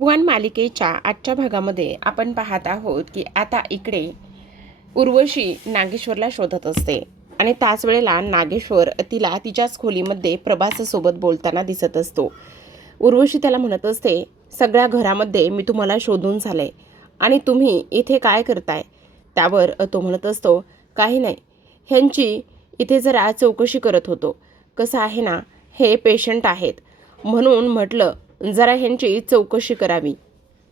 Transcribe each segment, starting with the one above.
One मालिकेच्या आजच्या भागामध्ये आपण पाहत आहोत की आता इकडे उर्वशी नागेश्वरला शोधत असते आणि त्याच वेळेला नागेश्वर तिला तिच्याच खोलीमध्ये प्रभाससोबत बोलताना दिसत असतो. उर्वशी त्याला म्हणत असते, सगळ्या घरामध्ये मी तुम्हाला शोधून झाले आणि तुम्ही इथे काय करताय. त्यावर तो म्हणत असतो, काही नाही, ह्यांची इथे जरा चौकशी करत होतो. कसं आहे ना, हे पेशंट आहेत म्हणून म्हटलं जरा ह्यांची चौकशी करावी.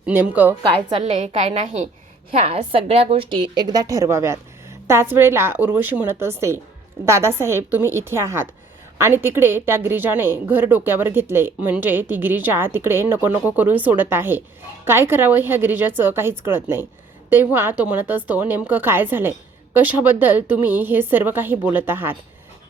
नेमकं काय चाललंय काय नाही ह्या सगळ्या गोष्टी एकदा ठरवाव्यात. त्याच वेळेला उर्वशी म्हणत असते, दादासाहेब तुम्ही इथे आहात आणि तिकडे त्या गिरिजाने घर डोक्यावर घेतले, म्हणजे ती गिरिजा तिकडे नको नको करून सोडत आहे. काय करावं ह्या गिरिजाचं काहीच कळत नाही. तेव्हा तो म्हणत असतो, नेमकं काय झालंय, कशाबद्दल तुम्ही हे सर्व काही बोलत आहात.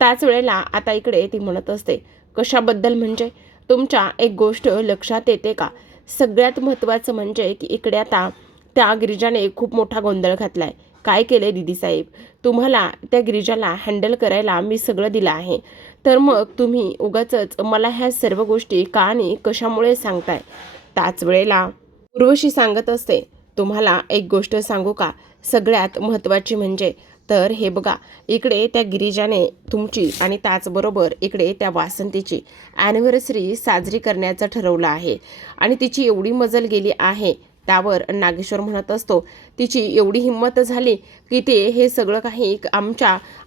त्याच वेळेला आता इकडे ती म्हणत असते, कशाबद्दल म्हणजे तुमच्या एक गोष्ट लक्षात येते का. सगळ्यात महत्त्वाचं म्हणजे की इकडे आता त्या गिरिजाने खूप मोठा गोंधळ घातलाय. काय केलंय दिदी साहेब, तुम्हाला त्या गिरिजाला हँडल करायला मी सगळं दिलं आहे, तर मग तुम्ही उगाचच मला ह्या सर्व गोष्टी का आणि कशामुळे सांगताय. त्याच वेळेला उर्वशी सांगत असते, तुम्हाला एक गोष्ट सांगू का, सगळ्यात महत्त्वाची म्हणजे तर हे बघा, इकडे त्या गिरिजाने तुमची आणि त्याचबरोबर इकडे त्या वासंतीची ॲनिव्हर्सरी साजरी करण्याचं ठरवलं आहे आणि तिची एवढी मजल गेली आहे. त्यावर नागेश्वर म्हणत असतो, तिची एवढी हिंमत झाली की ते हे सगळं काही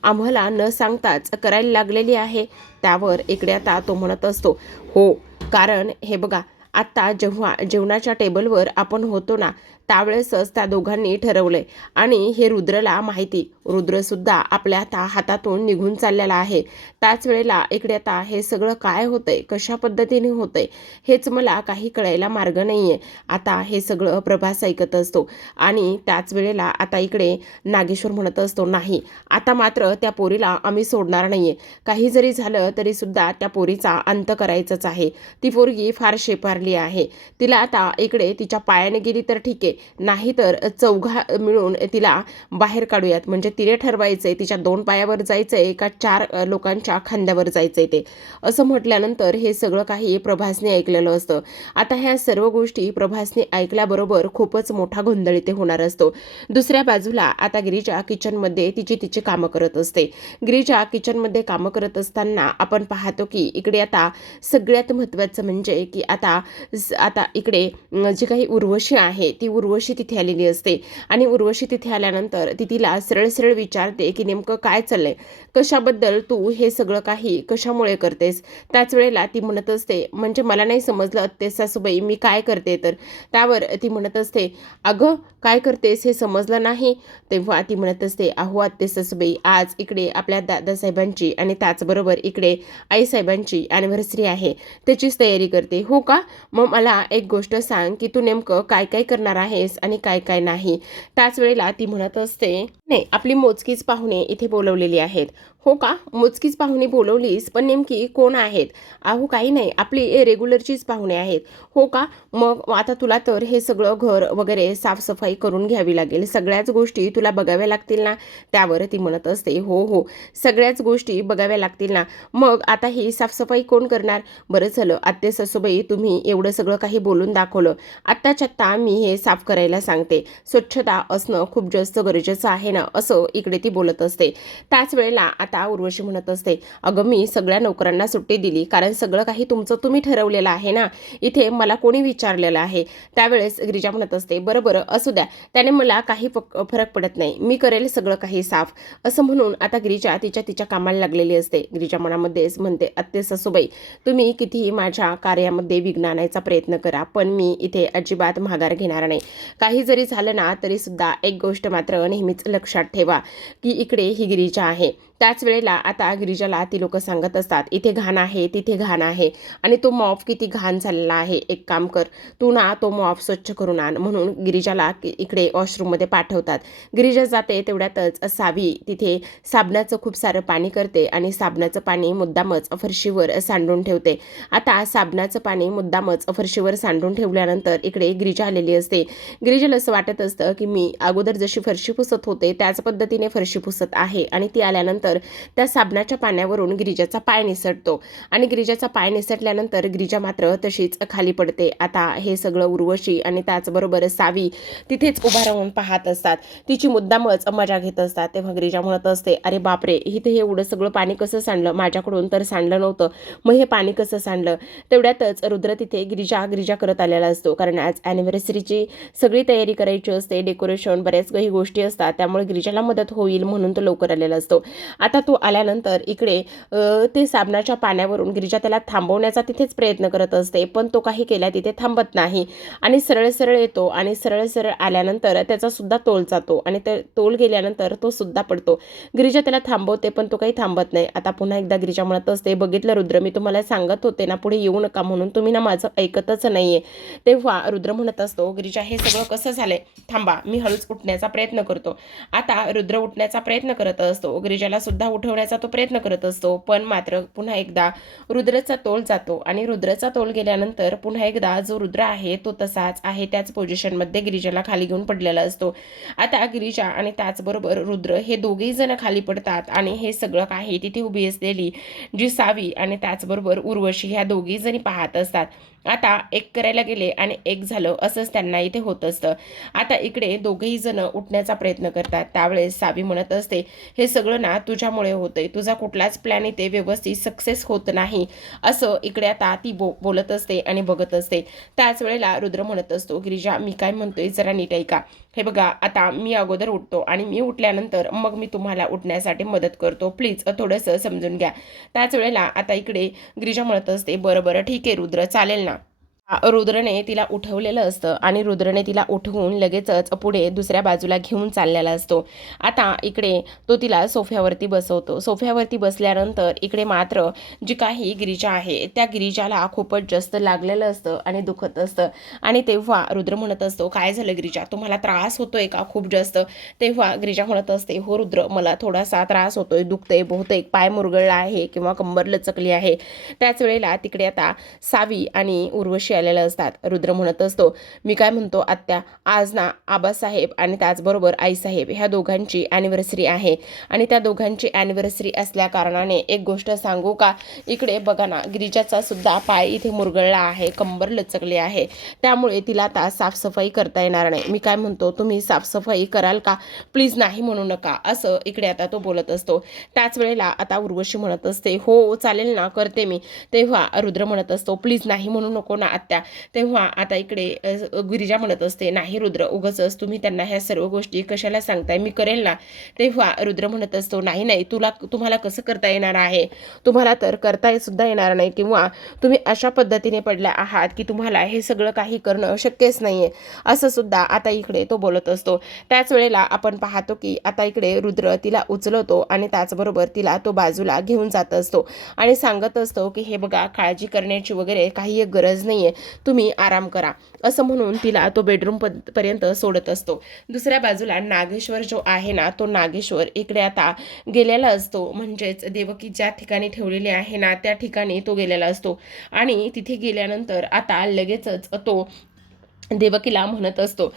आम्हाला न सांगताच करायला लागलेली आहे. त्यावर इकडे आता तो म्हणत असतो, हो, कारण हे बघा, आत्ता जेव्हा जेवणाच्या टेबलवर आपण होतो ना, त्यावेळेसच त्या दोघांनी ठरवलंय आणि हे रुद्रला माहिती, रुद्रसुद्धा आपल्या आता हातातून निघून चाललेला आहे. त्याच वेळेला इकडे आता हे सगळं काय होतंय, कशा पद्धतीने होतंय हेच मला काही कळायला मार्ग नाही आहे. आता हे सगळं प्रभास ऐकत असतो आणि त्याच वेळेला आता इकडे नागेश्वर म्हणत असतो, नाही, आता मात्र त्या पोरीला आम्ही सोडणार नाही आहे. काही जरी झालं तरीसुद्धा त्या पोरीचा अंत करायचंच आहे. ती पोरगी फार शेपारली आहे. तिला आता इकडे तिच्या पायाने गेली तर ठीक आहे, नाहीतर चौघा मिळून तिला बाहेर काढूयात. म्हणजे तिने ठरवायचंय तिच्या 2 पायावर जायचंय का 4 लोकांच्या खांद्यावर जायचंय ते. असं म्हटल्यानंतर हे सगळं काही प्रभासने ऐकलेलं असतं. आता ह्या सर्व गोष्टी प्रभासने ऐकल्याबरोबर खूपच मोठा गोंधळ इथे होणार असतो. दुसऱ्या बाजूला आता गिरिजा किचनमध्ये तिची कामं करत असते. गिरिजा किचनमध्ये कामं करत असताना आपण पाहतो की इकडे आता सगळ्यात महत्त्वाचं म्हणजे की आता इकडे जी काही उर्वशी आहे ती उर्वशी तिथे आलेली असते आणि उर्वशी तिथे आल्यानंतर ती तिला सरळ सरळ विचारते की नेमकं काय चाललंय, कशाबद्दल तू हे सगळं काही कशामुळे करतेस. त्याच वेळेला ती म्हणत असते, म्हणजे मला नाही समजलं ते सासूबाई मी काय करते तर. त्यावर ती म्हणत असते, अगं काय करतेस हे समजलं नाही. तेव्हा ती म्हणत असते, अहो आत्ते सासूबाई, आज इकडे आपल्या दादासाहेबांची आणि त्याचबरोबर इकडे आईसाहेबांची ॲनिव्हर्सरी आहे, त्याचीच तयारी करते. हो का, मग मला एक गोष्ट सांग की तू नेमकं काय काय करणार आहेस आणि काय काय नाही. त्याच वेळेला ती म्हणत असते, नाही, आपली मोजकीच पाहुणे इथे बोलवलेली आहेत. हो का, मोजकीच पाहुणे बोलवलीस, पण नेमकी कोण आहेत. अहो काही नाही, आपली रेग्युलरचीच पाहुणे आहेत. हो का, मग आता तुला तर हे सगळं घर वगैरे साफसफाई करून घ्यावी लागेल, सगळ्याच गोष्टी तुला बघाव्या लागतील ना. त्यावर ती म्हणत असते, हो हो, सगळ्याच गोष्टी बघाव्या लागतील ना. मग आता ही साफसफाई कोण करणार. बरं झालं आत्ते सासूबाई तुम्ही एवढं सगळं काही बोलून दाखवलं, आत्ताच्या आत्ता मी हे साफ करायला सांगते. स्वच्छता असणं खूप जास्त गरजेचं आहे ना, असं इकडे ती बोलत असते. त्याच वेळेला आता उर्वशी म्हणत असते, अगं मी सगळ्या नोकरांना सुट्टी दिली, कारण सगळं काही तुमचं तुम्ही ठरवलेलं आहे ना, इथे मला कोणी विचारलेलं आहे. त्यावेळेस गिरिजा म्हणत असते, बरं बरं असू द्या, त्याने मला काही फरक पडत नाही, मी करेल सगळं काही साफ. असं म्हणून आता गिरिजा तिच्या कामाला लागलेली असते. गिरिजा मनामध्येच म्हणते, आत्ते सासूबाई तुम्ही कितीही माझ्या कार्यामध्ये विघ्न आणायचा प्रयत्न करा, पण मी इथे अजिबात माघार घेणार नाही. काही जरी झालं ना तरी सुद्धा एक गोष्ट मात्र नेहमीच लक्षात ठेवा की इकडे ही गिरिजा आहे. त्याच वेळेला आता गिरिजाला ती लोक सांगत असतात, इथे घाण आहे तिथे घाण आहे आणि तो मॉप किती घाण झालेला आहे, एक काम कर तू ना तो मॉप स्वच्छ करून आण. म्हणून गिरिजाला इकडे वॉशरूममध्ये पाठवतात. गिरिजा जाते, तेवढ्यातच सावी तिथे साबणाचं खूप सारं पाणी करते आणि साबणाचं पाणी मुद्दामच फरशीवर सांडून ठेवते. आता साबणाचं पाणी मुद्दामच फरशीवर सांडून ठेवल्यानंतर इकडे गिरिजा आलेली असते. गिरिजाला असं वाटत असतं की मी अगोदर जशी फरशी पुसत होते त्याच पद्धतीने फरशी पुसत आहे आणि ती आल्यानंतर केल्यानंतर त्या साबणाच्या पाण्यावरून गिरिजाचा पाय निसटतो आणि गिरिजाचा पाय निसटल्यानंतर गिरिजा मात्र तशीच खाली पडते. आता हे सगळं उर्वशी आणि त्याचबरोबर सावी तिथेच उभा राहून पाहत असतात. तिची मुद्दामच मजा घेत असतात. तेव्हा गिरिजा म्हणत असते, अरे बापरे, इथे हे एवढं सगळं पाणी कसं सांडलं, माझ्याकडून तर सांडलं नव्हतं, मग हे पाणी कसं सांडलं. तेवढ्यातच रुद्र तिथे गिरिजा करत आलेला असतो, कारण आज ॲनिव्हर्सरीची सगळी तयारी करायची असते, डेकोरेशन बऱ्याच काही गोष्टी असतात, त्यामुळे गिरिजाला मदत होईल म्हणून तो लवकर आलेला असतो. आता तो आल्यानंतर इकडे ते साबणाच्या पाण्यावरून गिरिजा त्याला थांबवण्याचा तिथेच प्रयत्न करत असते, पण तो काही केल्या तिथे थांबत नाही आणि सरळ सरळ येतो आणि सरळ सरळ आल्यानंतर त्याचा सुद्धा तोल जातो आणि ते तोल गेल्यानंतर तो सुद्धा पडतो. गिरिजा त्याला थांबवते, पण तो काही थांबत नाही. आता पुन्हा एकदा गिरिजा म्हणत असते, बघितलं रुद्र, मी तुम्हाला सांगत होते ना पुढे येऊ नका म्हणून, तुम्ही ना माझं ऐकतच नाहीये. तेव्हा रुद्र म्हणत असतो, गिरिजा हे सगळं कसं झालंय, थांबा, मी हळूच उठण्याचा प्रयत्न करतो. आता रुद्र उठण्याचा प्रयत्न करत असतो, गिरिजाला सुद्धा उठवण्याचा तो प्रयत्न करत असतो, पण मात्र पुन्हा एकदा रुद्रचा तोल जातो आणि रुद्रचा तोल गेल्यानंतर पुन्हा एकदा जो रुद्र आहे तो तसाच आहे, त्याच पोझिशनमध्ये गिरिजाला खाली घेऊन पडलेला असतो. आता गिरिजा आणि त्याचबरोबर रुद्र हे दोघेही जण खाली पडतात आणि हे सगळं काही तिथे उभी असलेली जी सावी आणि त्याचबरोबर उर्वशी ह्या दोघी जणी पाहत असतात. आता एक करायला गेले आणि एक झालं असंच त्यांना इथे होत असतं. आता इकडे दोघेही जण उठण्याचा प्रयत्न करतात. त्यावेळेस सावी म्हणत असते, हे सगळं ना तुझ्यामुळे होतंय, तुझा कुठलाच प्लॅन इथे व्यवस्थित सक्सेस होत नाही, असं इकडे आता ती बोलत असते आणि बघत असते. त्याच वेळेला रुद्र म्हणत असतो, गिरिजा मी काय म्हणतोय जरा नीट ऐका. हे बघा, आता मी अगोदर उठतो आणि मी उठल्यानंतर मग मी तुम्हाला उठण्यासाठी मदत करतो, प्लीज थोडंसं समजून घ्या. त्याच वेळेला आता इकडे गिरिजा म्हणत असते, बरं बरं ठीक आहे रुद्र, चालेल ना. रुद्रने तिला उठवलेलं असतं आणि रुद्रने तिला उठवून लगेचच पुढे दुसऱ्या बाजूला घेऊन चाललेला असतो. आता इकडे तो तिला सोफ्यावरती बसवतो. सोफ्यावरती बसल्यानंतर इकडे मात्र जी काही गिरिजा आहे त्या गिरिजाला खूपच जास्त लागलेलं असतं आणि दुखत असतं. आणि तेव्हा रुद्र म्हणत असतो, काय झालं गिरिजा, तुम्हाला त्रास होतोय का खूप जास्त. तेव्हा गिरिजा म्हणत असते, हो रुद्र, मला थोडासा त्रास होतोय, दुखतंय, बहुतेक पाय मुरगळला आहे किंवा कंबर लचकली आहे. त्याच वेळेला तिकडे आता सावी आणि उर्वशी आलेल्या असतात. रुद्र म्हणत असतो, मी काय म्हणतो आत्या, आज ना आबासाहेब आणि त्याचबरोबर आईसाहेब ह्या दोघांची ॲनिव्हर्सरी आहे आणि त्या दोघांची ॲनिव्हर्सरी असल्या कारणाने एक गोष्ट सांगू का, इकडे बघा ना, गिरिजाचा सुद्धा पाय इथे मुरगळला आहे, कंबर लचकली आहे, त्यामुळे तिला आता साफसफाई करता येणार नाही. मी काय म्हणतो, तुम्ही साफसफाई कराल का, प्लीज नाही म्हणू नका, असं इकडे आता तो बोलत असतो. त्याच वेळेला आता उर्वशी म्हणत असते, हो चालेल ना, करते मी. तेव्हा रुद्र म्हणत असतो, प्लीज नाही म्हणू नको ना आत्या. तेव्हा आता इकडे गिरिजा म्हणत असते, नाही रुद्र, उगाचच तुम्ही त्यांना ह्या सर्व गोष्टी कशाला सांगताय, मी करेल ना. तेव्हा रुद्र म्हणत असतो, नाही नाही, तुम्हाला कसं करता येणार आहे, तुम्हाला तर करता सुद्धा येणार नाही, किंवा तुम्ही अशा पद्धतीने पडल्या आहात की तुम्हाला हे सगळं काही करणं शक्यच नाहीये, असं सुद्धा आता इकडे तो बोलत असतो. त्याच वेळेला आपण पाहतो की आता इकडे रुद्र तिला उचलतो आणि त्याचबरोबर तिला तो बाजूला घेऊन जात असतो आणि सांगत असतो की हे बघा, काळजी करण्याची वगैरे काही गरज नाहीये, तुम्ही आराम करा, असं म्हणून तिला तो बेडरूम पर्यंत सोडत असतो. दुसऱ्या बाजूला नागेश्वर जो आहे ना, तो नागेश्वर इकडे आता गेलेला असतो, म्हणजेच देवकी ज्या ठिकाणी ठेवलेली आहे ना त्या ठिकाणी तो गेलेला असतो आणि तिथे गेल्यानंतर आता लगेचच तो देवकीला म्हणत असतो,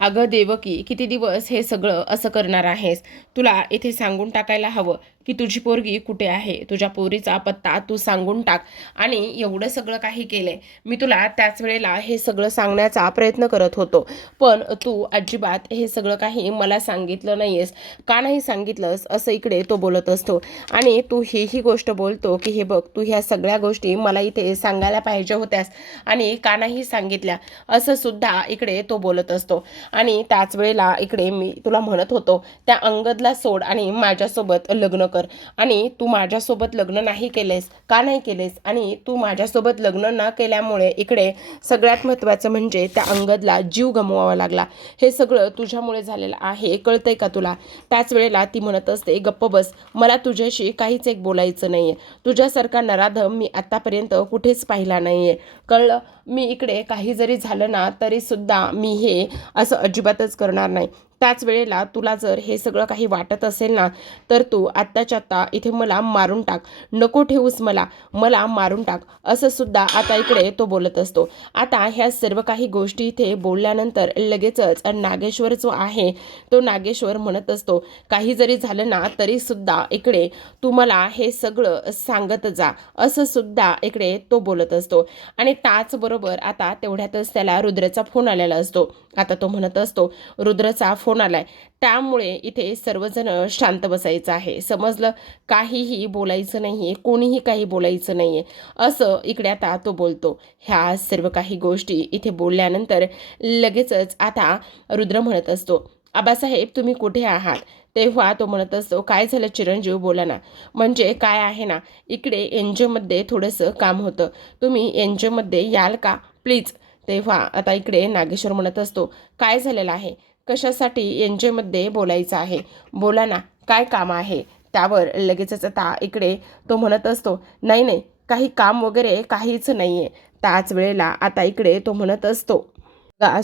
अगं देवकी, किती दिवस हे सगळं असं करणार आहेस, तुला इथे सांगून टाकायला हवं की तुझी पोरगी कुठे आहे, तुझ्या पोरीचा पत्ता तू सांगून टाक. आणि एवढं सगळं काही केलंय, मी तुला त्याच वेळेला हे सगळं सांगण्याचा प्रयत्न करत होतो, पण तू अजिबात हे सगळं काही मला सांगितलं नाहीयेस, का नाही सांगितलंस, असं इकडे तो बोलत असतो. आणि तू ही गोष्ट बोलतो की हे बघ, तू ह्या सगळ्या गोष्टी मला इथे सांगायला पाहिजे होत्यास आणि का नाही सांगितल्या, असं सुद्धा इकडे तो बोलत असतो. आणि त्याच वेळेला इकडे मी तुला म्हणत होतो, त्या अंगदला सोड आणि माझ्यासोबत लग्न कर, आणि तू माझ्यासोबत लग्न नाही केलेस, का नाही केलेस, आणि तू माझ्यासोबत लग्न न केल्यामुळे इकडे सगळ्यात महत्त्वाचं म्हणजे त्या अंगदला जीव गमवावा लागला, हे सगळं तुझ्यामुळे झालेलं आहे, कळतंय का तुला. त्याच वेळेला ती म्हणत असते, गप्प बस, मला तुझ्याशी काहीच एक बोलायचं नाहीये, तुझ्यासारखा नराधम मी आतापर्यंत कुठेच पाहिला नाहीये, कळलं. मी इकडे काही जरी झालं ना तरीसुद्धा मी हे असं अजिबातच करणार नाही. त्याच वेळेला तुला जर हे सगळं काही वाटत असेल ना तर तू आत्ताच्या आत्ता इथे मला मारून टाक, नको ठेवूस मला मारून टाक, असं सुद्धा आता इकडे तो बोलत असतो. आता ह्या सर्व काही गोष्टी इथे बोलल्यानंतर लगेचच नागेश्वर जो आहे तो नागेश्वर म्हणत असतो, काही जरी झालं ना तरीसुद्धा इकडे तू मला हे सगळं सांगत जा, असं सुद्धा इकडे तो बोलत असतो. आणि त्याचबरोबर आता तेवढ्यातच त्याला रुद्रचा फोन आलेला असतो. आता तो म्हणत असतो, रुद्रचा फोन आलाय, त्यामुळे इथे सर्वजण शांत बसायचं आहे, समजलं, काहीही बोलायचं नाहीये, कोणीही काही बोलायचं नाहीये, असं इकडे आता तो बोलतो. ह्या सर्व काही गोष्टी इथे बोलल्यानंतर लगेचच आता रुद्र म्हणत असतो, आबासाहेब तुम्ही कुठे आहात? तेव्हा तो म्हणत असतो, काय झालं चिरंजीव, बोला ना. म्हणजे काय आहे ना, इकडे एनजीओमध्ये थोडंसं काम होतं, तुम्ही एनजीओमध्ये याल का प्लीज? तेव्हा आता इकडे नागेश्वर म्हणत असतो, काय झालेलं आहे, कशासाठी एनजीओमध्ये बोलायचं आहे, बोला ना, काय काम आहे? त्यावर लगेचच आता इकडे तो म्हणत असतो, नाही नाही, काही काम वगैरे काहीच नाही आहे. त्याच वेळेला आता इकडे तो म्हणत असतो,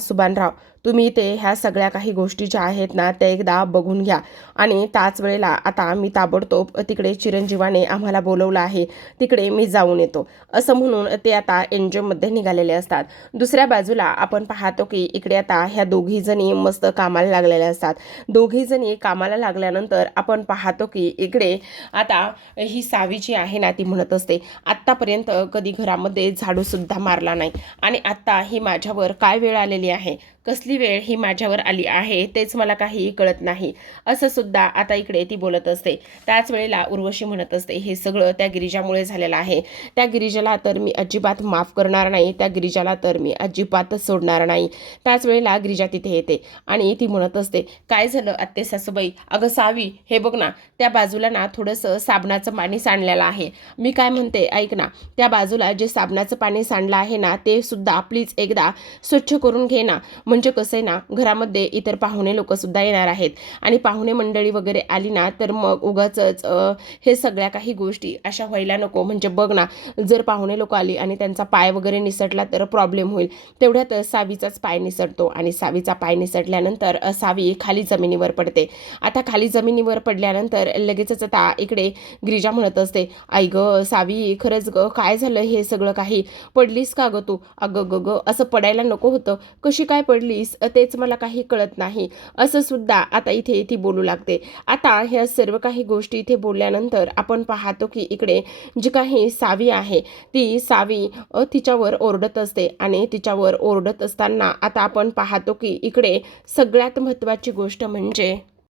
सुभानराव तुम्ही इथे ह्या सगळ्या काही गोष्टी ज्या आहेत ना त्या एकदा बघून घ्या. आणि त्याच वेळेला आता मी ताबडतोब तिकडे चिरंजीवाने आम्हाला बोलवलं आहे, तिकडे मी जाऊन येतो, असं म्हणून ते आता एनजीओमध्ये निघालेले असतात. दुसऱ्या बाजूला आपण पाहतो की इकडे आता ह्या दोघी जणी मस्त कामाला लागलेल्या असतात. दोघी जणी कामाला लागल्यानंतर आपण पाहतो की इकडे आता ही सावी जी आहे ना ती म्हणत असते, आत्तापर्यंत कधी घरामध्ये झाडूसुद्धा मारला नाही आणि आत्ता ही माझ्यावर काय वेळ आलेली आहे, कसली वेळ ही माझ्यावर आली आहे तेच मला काही कळत नाही, असं सुद्धा आता इकडे ती बोलत असते. त्याच वेळेला उर्वशी म्हणत असते, हे सगळं त्या गिरिजामुळे झालेलं आहे, त्या गिरिजाला तर मी अजिबात माफ करणार नाही, त्या गिरिजाला तर मी अजिबातच सोडणार नाही. त्याच वेळेला गिरिजा तिथे येते आणि ती म्हणत असते, काय झालं आत्ते सासूबाई? अगं सावी, हे बघ ना, त्या बाजूला ना थोडंसं साबणाचं पाणी सांडलेलं आहे, मी काय म्हणते ऐक ना, त्या बाजूला जे साबणाचं पाणी सांडलं आहे ना ते सुद्धा प्लीज एकदा स्वच्छ करून घे ना, म्हणजे कसं आहे ना, घरामध्ये इतर पाहुणे लोक सुद्धा येणार आहेत आणि पाहुणे मंडळी वगैरे आली ना तर मग उगाचच हे सगळ्या काही गोष्टी अशा व्हायला नको. म्हणजे बघ ना, जर पाहुणे लोक आली आणि त्यांचा पाय वगैरे निसटला तर प्रॉब्लेम होईल. तेवढ्यात सावीचाच पाय निसटतो आणि सावीचा पाय निसटल्यानंतर सावी खाली जमिनीवर पडते. आता खाली जमिनीवर पडल्यानंतर लगेचच आता इकडे गिरिजा म्हणत असते, आई ग सावी, खरंच ग काय झालं हे सगळं काही, पडलीस का ग तू? अगं ग ग, असं पडायला नको होतं, कशी काय पडलीस तेच मला काही कळत नाही, असं सुद्धा आता इथे ती बोलू लागते. आता ह्या सर्व काही गोष्टी इथे बोलल्यानंतर आपण पाहतो की इकडे जी काही सावी आहे ती सावी तिच्यावर ओरडत असते आणि तिच्यावर ओरडत असताना आता आपण पाहतो की इकडे सगळ्यात महत्त्वाची गोष्ट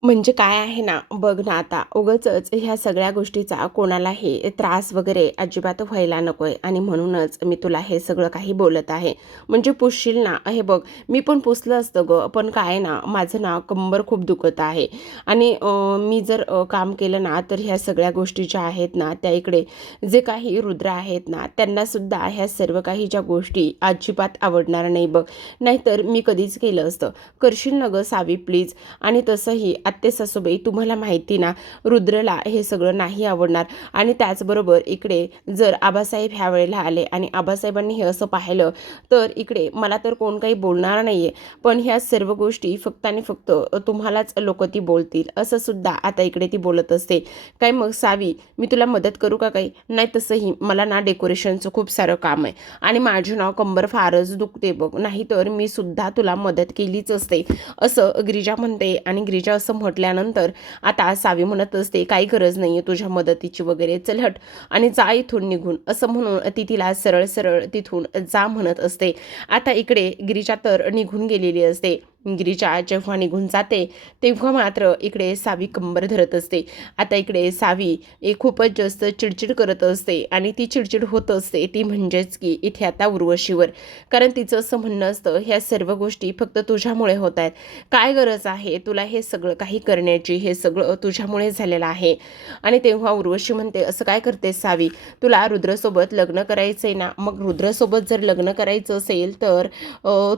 म्हणजे काय आहे ना, बघ ना, आता उगाचच ह्या सगळ्या गोष्टीचा कोणालाही त्रास वगैरे अजिबात व्हायला नकोय आणि म्हणूनच मी तुला हे सगळं काही बोलत आहे. म्हणजे पुसशील ना, हे बघ मी पण पुसलं असतं ग, पण काय ना, माझं ना कंबर खूप दुखत आहे आणि मी जर काम केलं ना तर ह्या सगळ्या गोष्टी ज्या आहेत ना त्या इकडे जे काही रुद्र आहेत ना त्यांनासुद्धा ह्या सर्व काही ज्या गोष्टी अजिबात आवडणार नाही बघ, नाहीतर मी कधीच केलं असतं. करशील ना ग सावी प्लीज? आणि तसंही आत्ते सासूबाई तुम्हाला माहिती ना, रुद्रला हे सगळं नाही आवडणार आणि त्याचबरोबर इकडे जर आबासाहेब ह्या वेळेला आले आणि आबासाहेबांनी हे असं पाहिलं तर इकडे मला तर कोण काही बोलणार नाहीये, पण ह्या सर्व गोष्टी फक्त आणि फक्त तुम्हालाच लोक ती बोलतील, असं सुद्धा आता इकडे ती बोलत असते. काय मग सावी, मी तुला मदत करू का काही? नाही, तसंही मला ना डेकोरेशनचं खूप सारं काम आहे आणि माझी ना कंबर फारच दुखते बघ, नाही तर मी सुद्धा तुला मदत केलीच असते, असं गिरिजा म्हणते. आणि गिरिजा असं म्हटल्यानंतर आता सावी म्हणत असते, काही गरज नाहीये तुझ्या मदतीची वगैरे, चल हट आणि जा इथून निघून, असं म्हणून ती तिला सरळ सरळ तिथून जा म्हणत असते. आता इकडे गिरिजा तर निघून गेलेली असते. गिरिजा जेव्हा निघून जाते तेव्हा मात्र इकडे सावी कंबर धरत असते. आता इकडे सावी खूपच जास्त चिडचिड करत असते आणि ती चिडचिड होत असते ती म्हणजेच की इथे आता उर्वशीवर, कारण तिचं असं म्हणणं असतं, ह्या सर्व गोष्टी फक्त तुझ्यामुळे होत आहेत, काय गरज आहे तुला हे सगळं काही करण्याची, हे सगळं तुझ्यामुळे झालेलं आहे. आणि तेव्हा उर्वशी म्हणते, असं काय करतेस सावी, तुला रुद्रसोबत लग्न करायचं आहे ना, मग रुद्रसोबत जर लग्न करायचं असेल तर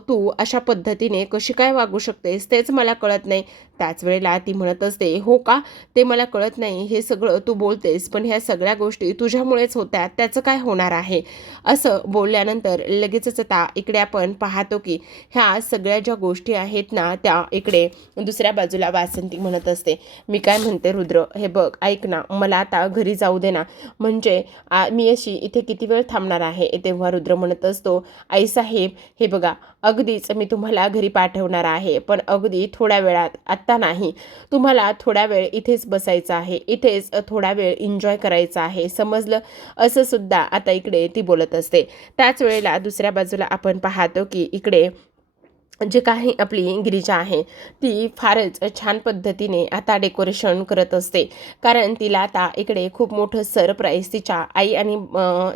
तू अशा पद्धतीने कशी काय वागू शकतेस तेच मला कळत नाही. त्याच वेळेला ती म्हणत असते, हो का, ते मला कळत नाही, हे सगळं तू बोलतेस पण ह्या सगळ्या गोष्टी तुझ्यामुळेच होत्या, त्याचं काय होणार आहे. असं बोलल्यानंतर लगेचच आता इकडे आपण पाहतो की ह्या सगळ्या ज्या गोष्टी आहेत ना त्या इकडे दुसऱ्या बाजूला वासंती म्हणत असते, मी काय म्हणते रुद्र, हे बघ ऐक ना, मला आता घरी जाऊ दे ना, म्हणजे मी अशी इथे किती वेळ थांबणार आहे. तेव्हा रुद्र म्हणत असतो, आईसाहेब हे बघा, अगदीच मी तुम्हाला घरी पाठवणार आहे, पण अगदी थोड्या वेळात, आत्ता नाही. तुम्हाला थोडा वेळ इथेच बसायचं आहे, इथेच थोडा वेळ एन्जॉय करायचा आहे, समजलं. असं सुद्धा आता इकडे ती बोलत असते. त्याच वेळेला दुसऱ्या बाजूला आपण पाहतो की इकडे जे काही आपली गिरिजा आहे ती फारच छान पद्धतीने आता डेकोरेशन करत असते, कारण तिला आता इकडे खूप मोठं सरप्राईज तिच्या आई आणि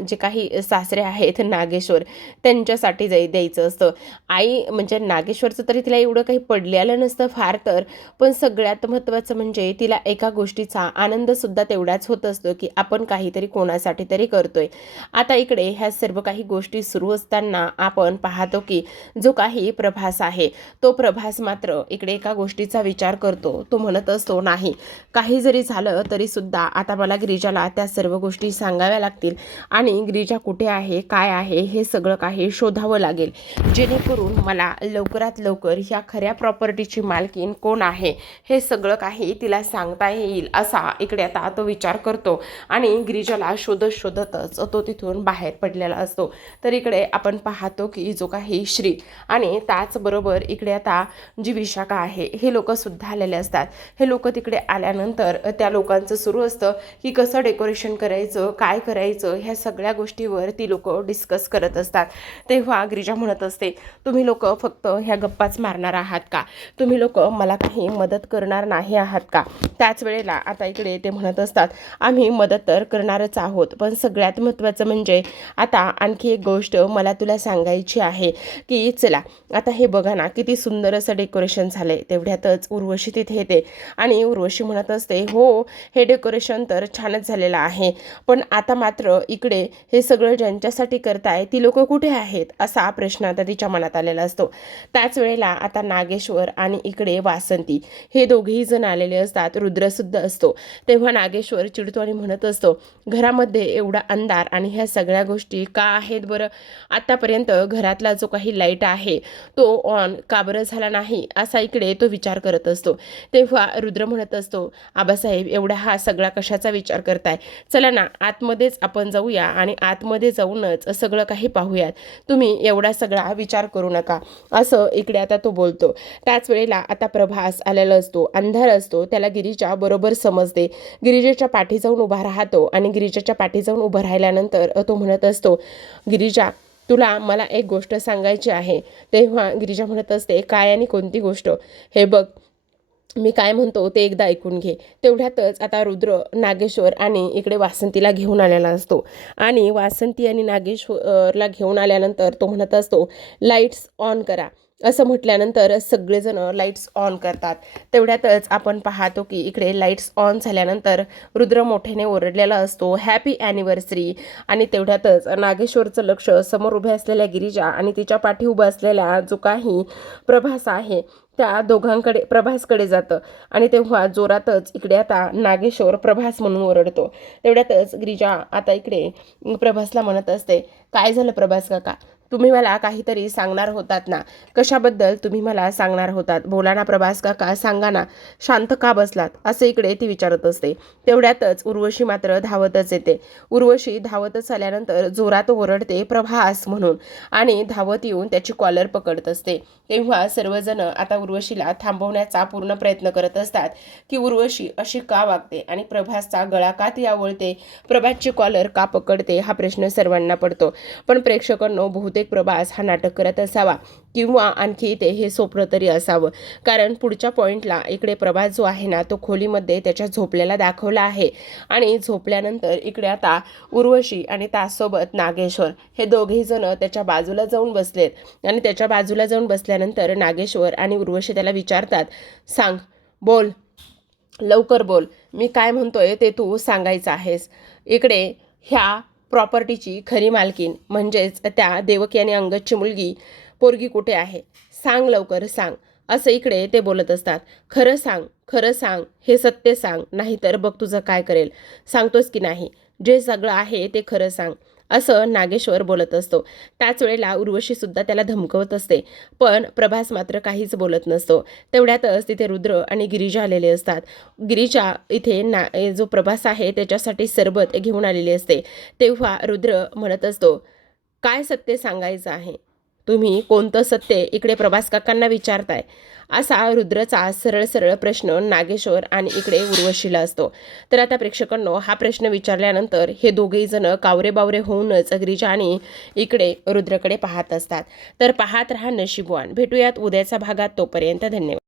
जे काही सासरे आहेत नागेश्वर त्यांच्यासाठी द्यायचं असतं. आई म्हणजे नागेश्वरचं तरी तिला एवढं काही पडलेलं नसतं फार तर, पण सगळ्यात महत्त्वाचं म्हणजे तिला एका गोष्टीचा आनंदसुद्धा तेवढाच होत असतो की आपण काहीतरी कोणासाठी तरी करतोय. आता इकडे ह्या सर्व काही गोष्टी सुरू असताना आपण पाहतो की जो काही प्रभास आहे तो प्रभास मात्र इकडे एका गोष्टीचा विचार करतो. तो म्हणत असतो, नाही, काही जरी झालं तरी सुद्धा आता मला गिरिजाला त्या सर्व गोष्टी सांगाव्या लागतील आणि गिरिजा कुठे आहे, काय आहे, हे सगळं काही शोधावं लागेल, जेणेकरून मला लवकरात लवकर ह्या खऱ्या प्रॉपर्टीची मालकीन कोण आहे हे सगळं काही तिला सांगता येईल, असा इकडे आता तो विचार करतो आणि गिरिजाला शोधत शोधतच तो तिथून बाहेर पडलेला असतो. तर इकडे आपण पाहतो की जो काही श्री आणि त्याचबरोबर इकडे आता जी विशाखा आहे हे लोक सुद्धा आलेले असतात. हे लोक तिकडे आल्यानंतर त्या लोकांचं सुरू असतं की कसं डेकोरेशन करायचं, काय करायचं, ह्या सगळ्या गोष्टीवर ती लोक डिस्कस करत असतात. तेव्हा गिरिजा म्हणत असते, तुम्ही लोक फक्त ह्या गप्पाच मारणार आहात का, तुम्ही लोक मला काही मदत करणार नाही आहात का. त्याच वेळेला आता इकडे ते म्हणत असतात, आम्ही मदत तर करणारच आहोत, पण सगळ्यात महत्त्वाचं म्हणजे आता आणखी एक गोष्ट मला तुला सांगायची आहे की चला आता हे बघा ना किती सुंदर असं डेकोरेशन झालंय. तेवढ्यातच उर्वशी तिथे येते आणि उर्वशी म्हणत असते, हो हे डेकोरेशन तर छानच झालेलं आहे, पण आता मात्र इकडे हे सगळं ज्यांच्यासाठी करताय ती लोक कुठे आहेत, असा प्रश्न आता तिच्या मनात आलेला असतो. त्याच वेळेला आता नागेश्वर आणि इकडे वासंती हे दोघेही जण आलेले असतात. रुद्रसुद्धा असतो. तेव्हा नागेश्वर चिडतो आणि म्हणत असतो, घरामध्ये एवढा अंधार आणि ह्या सगळ्या गोष्टी का आहेत बरं, आतापर्यंत घरातला जो काही लाईट आहे तो ऑन का बरं झाला नाही, असा इकडे तो विचार करत असतो. तेव्हा रुद्र म्हणत असतो, आबासाहेब एवढा हा सगळा कशाचा विचार करताय, चला ना आतमध्येच आपण जाऊया आणि आतमध्ये जाऊनच सगळं काही पाहूयात, तुम्ही एवढा सगळा विचार करू नका, असं इकडे आता तो बोलतो. त्याच वेळेला आता प्रभास आलेला असतो. अंधार असतो, त्याला गिरिजा बरोबर समजते. गिरिजेच्या पाठी जाऊन उभा राहतो आणि गिरिजेच्या पाठी जाऊन उभं राहिल्यानंतर तो म्हणत असतो, गिरिजा तुला मला एक गोष्ट सांगायची आहे. तेव्हा गिरिजा म्हणत असते, काय आणि कोणती गोष्ट, हे बघ मी काय म्हणतो ते एकदा ऐकून घे. तेवढ्यातच आता रुद्र नागेश्वर आणि इकडे वासंतीला घेऊन आलेला असतो आणि वासंती आणि नागेश्वरला घेऊन आल्यानंतर तो म्हणत असतो, लाईट्स ऑन करा. असं म्हटल्यानंतर सगळेजण लाईट्स ऑन करतात. तेवढ्यातच आपण पाहतो की इकडे लाईट्स ऑन झाल्यानंतर रुद्र मोठ्याने ओरडलेला असतो, हॅपी ॲनिव्हर्सरी. आणि तेवढ्यातच नागेश्वरचं लक्ष समोर उभ्या असलेल्या गिरिजा आणि तिच्या पाठी उभा असलेला जो काही प्रभास आहे त्या दोघांकडे, प्रभासकडे जातं आणि तेव्हा जोरातच इकडे आता नागेश्वर प्रभास म्हणून ओरडतो. तेवढ्यातच गिरिजा आता इकडे प्रभासला म्हणत असते, काय झालं प्रभास काका, तुम्ही मला काहीतरी सांगणार होतात ना, कशाबद्दल तुम्ही मला सांगणार होतात, बोला ना प्रभास काका, सांगा ना, शांत का बसलात, असं इकडे ती विचारत असते. तेवढ्यातच उर्वशी मात्र धावतच येते. उर्वशी धावतच आल्यानंतर जोरात ओरडते प्रभास म्हणून आणि धावत येऊन त्याची कॉलर पकडत असते. तेव्हा सर्वजण आता उर्वशीला थांबवण्याचा पूर्ण प्रयत्न करत असतात की उर्वशी अशी का वागते आणि प्रभासचा गळा का ती आवळते, प्रभासची कॉलर का पकडते, हा प्रश्न सर्वांना पडतो. पण प्रेक्षकांनो बहुतेक प्रभास हा नाटक करत असावा किंवा आणखी ते हे स्वप्न तरी असावं, कारण पुढच्या पॉइंटला इकडे प्रभास जो आहे ना तो खोलीमध्ये त्याच्या झोपल्याला दाखवला आहे आणि झोपल्यानंतर इकडे आता उर्वशी आणि त्यासोबत नागेश्वर हे दोघेही जण त्याच्या बाजूला जाऊन बसलेत आणि त्याच्या बाजूला जाऊन बसल्यानंतर नागेश्वर आणि उर्वशी त्याला विचारतात, सांग, बोल, लवकर बोल, मी काय म्हणतोय ते तू सांगायचं आहेस. इकडे ह्या प्रॉपर्टीची खरी मालकीन म्हणजेच त्या देवकी आणि अंगदची मुलगी पोरगी कुठे आहे, सांग, लवकर सांग, असं इकडे ते बोलत असतात. खरं सांग, खरं सांग, हे सत्य सांग, नाहीतर बघ तुझं काय करेल. सांगतोस की नाही? जे सगळं आहे ते खरं सांग, असं नागेश्वर बोलत असतो. त्याच वेळेला उर्वशीसुद्धा त्याला धमकवत असते. पण प्रभास मात्र काहीच बोलत नसतो. तेवढ्यातच तिथे रुद्र आणि गिरिजा आलेले असतात. गिरिजा इथे जो प्रभास आहे त्याच्यासाठी सरबत घेऊन आलेली असते. तेव्हा रुद्र म्हणत असतो, काय सत्य सांगायचं आहे? तुम्ही कोणतं सत्य इकडे प्रभास काकांना विचारताय? असा रुद्रचा सरळ सरळ प्रश्न नागेश्वर आणि इकडे उर्वशीला असतो. तर आता प्रेक्षकांनो, हा प्रश्न विचारल्यानंतर हे दोघेही जण कावरे-बावरे होऊनच गिरिजा आणि इकडे रुद्रकडे पाहत असतात. तर पाहत रहा नशीबवान. भेटूयात उद्याच्या भागात. तोपर्यंत धन्यवाद.